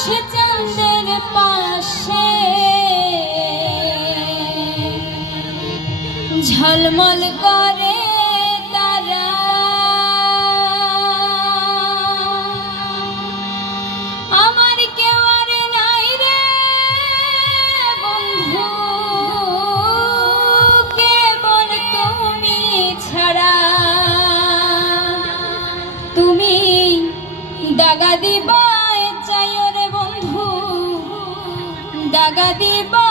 আসে চাঁদের ঝলমল করে তারা। আমার কেউ আর নাই রে বন্ধু। কেবল তুমি ছাড়া। তুমি দাগা দিবা চাইও রে বন্ধু দাগা দিবা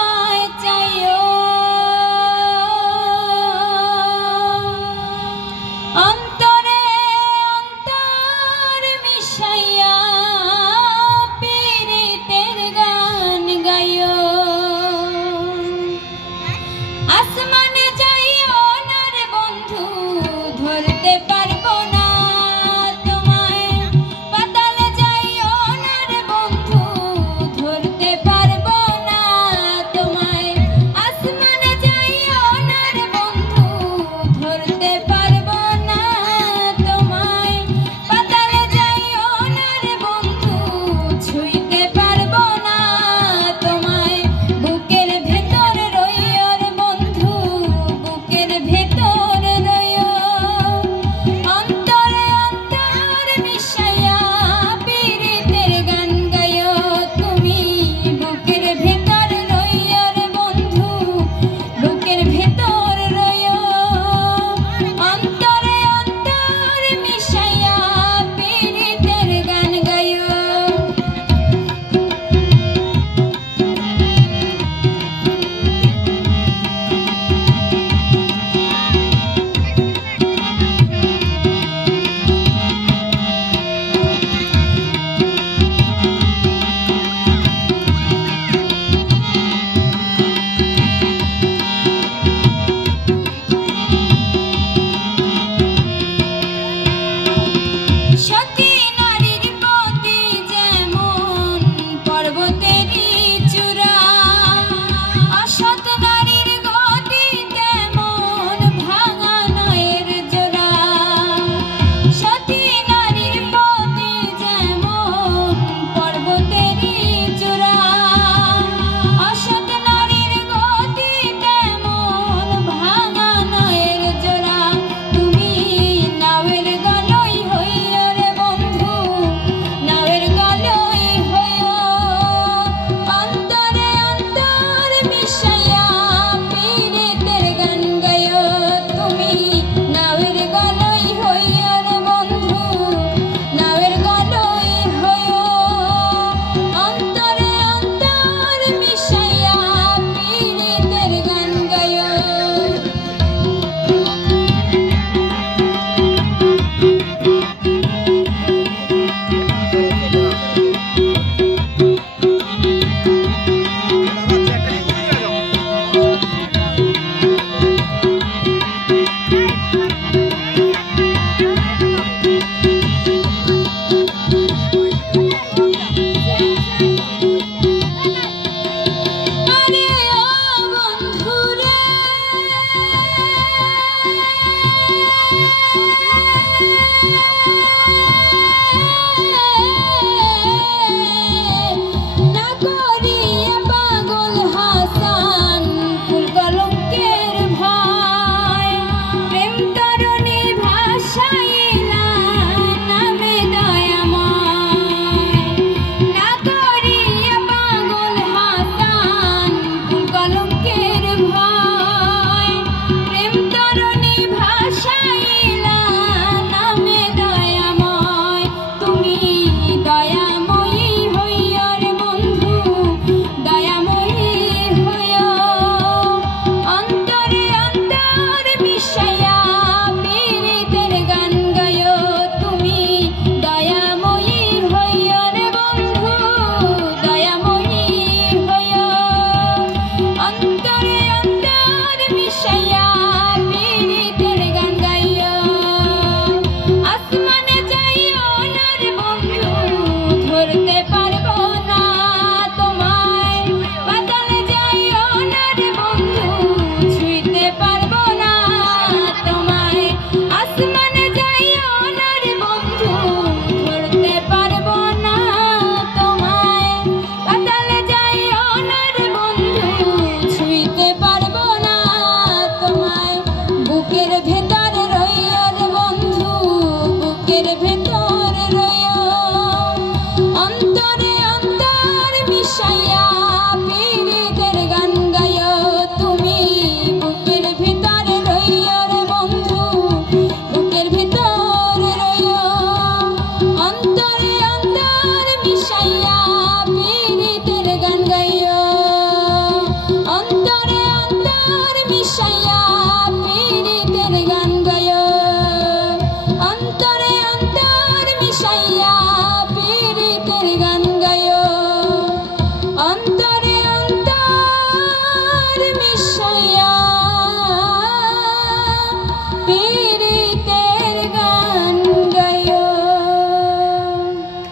山呀。